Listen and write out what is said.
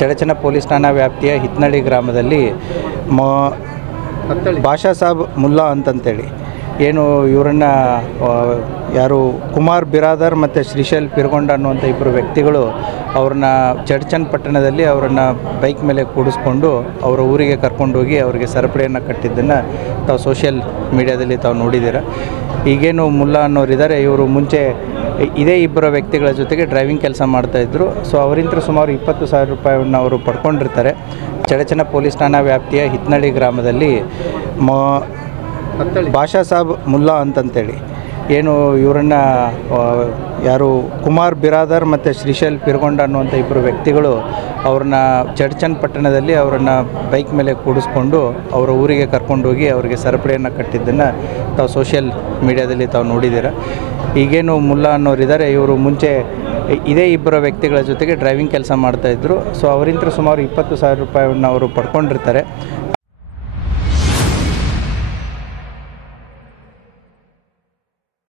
Chadchan police ಠಾಣಾ ವ್ಯಾಪ್ತಿಯ ಹಿತ್ನಳ್ಳಿ ಗ್ರಾಮದಲ್ಲಿ ಭಾಷಾ ಸಾಬ್ ಮುಲ್ಲಾ ಅಂತಂತೇಳಿ ಏನು ಇವರನ್ನ ಯಾರು ಕುಮಾರ್ ಬಿರಾದರ್ ಮತ್ತು ಶ್ರೀಶೈಲ್ ಪಿರ್ಗೊಂಡ ಅನ್ನುವಂಥ ಇಬ್ಬರು ವ್ಯಕ್ತಿಗಳು ಅವ್ರನ್ನ ಚಡಚಣ ಪಟ್ಟಣದಲ್ಲಿ ಅವರನ್ನು ಬೈಕ್ ಮೇಲೆ ಕೂಡಿಸ್ಕೊಂಡು ಅವರ ಊರಿಗೆ ಕರ್ಕೊಂಡೋಗಿ ಅವರಿಗೆ ಸರಪಳಿಯನ್ನು ಕಟ್ಟಿದ್ದನ್ನು ತಾವು ಸೋಷಿಯಲ್ ಮೀಡಿಯಾದಲ್ಲಿ ತಾವು ನೋಡಿದ್ದೀರ. ಈಗೇನು ಮುಲ್ಲಾ ಅನ್ನೋರಿದ್ದಾರೆ, ಇವರು ಮುಂಚೆ ಇದೇ ಇಬ್ಬರ ವ್ಯಕ್ತಿಗಳ ಜೊತೆಗೆ ಡ್ರೈವಿಂಗ್ ಕೆಲಸ ಮಾಡ್ತಾಯಿದ್ರು. ಸೊ ಅವರಿಂದ ಸುಮಾರು 20,000 ರೂಪಾಯಿಯನ್ನು ಅವರು ಪಡ್ಕೊಂಡಿರ್ತಾರೆ. ಚಡಚಣ ಪೊಲೀಸ್ ಠಾಣಾ ವ್ಯಾಪ್ತಿಯ ಹಿತ್ನಳ್ಳಿ ಗ್ರಾಮದಲ್ಲಿ ಭಾಷಾ ಸಾಬ್ ಮುಲ್ಲಾ ಅಂತಂತೇಳಿ ಏನು ಇವರನ್ನ ಯಾರು ಕುಮಾರ್ ಬಿರಾದರ್ ಮತ್ತು ಶ್ರೀಶೈಲ್ ಪಿರ್ಗೊಂಡ ಅನ್ನುವಂಥ ಇಬ್ಬರು ವ್ಯಕ್ತಿಗಳು ಅವ್ರನ್ನ ಚಡಚಣ ಪಟ್ಟಣದಲ್ಲಿ ಅವರನ್ನು ಬೈಕ್ ಮೇಲೆ ಕೂಡಿಸ್ಕೊಂಡು ಅವರ ಊರಿಗೆ ಕರ್ಕೊಂಡೋಗಿ ಅವರಿಗೆ ಸರಪಳಿಯನ್ನು ಕಟ್ಟಿದ್ದನ್ನು ತಾವು ಸೋಷಿಯಲ್ ಮೀಡಿಯಾದಲ್ಲಿ ತಾವು ನೋಡಿದ್ದೀರ. ಈಗೇನು ಮುಲ್ಲಾ ಅನ್ನೋರಿದ್ದಾರೆ, ಇವರು ಮುಂಚೆ ಇದೇ ಇಬ್ಬರ ವ್ಯಕ್ತಿಗಳ ಜೊತೆಗೆ ಡ್ರೈವಿಂಗ್ ಕೆಲಸ ಮಾಡ್ತಾಯಿದ್ರು. ಸೊ ಅವರಿಂದ ಸುಮಾರು 20,000 ರೂಪಾಯಿಯನ್ನು ಅವರು ಪಡ್ಕೊಂಡಿರ್ತಾರೆ.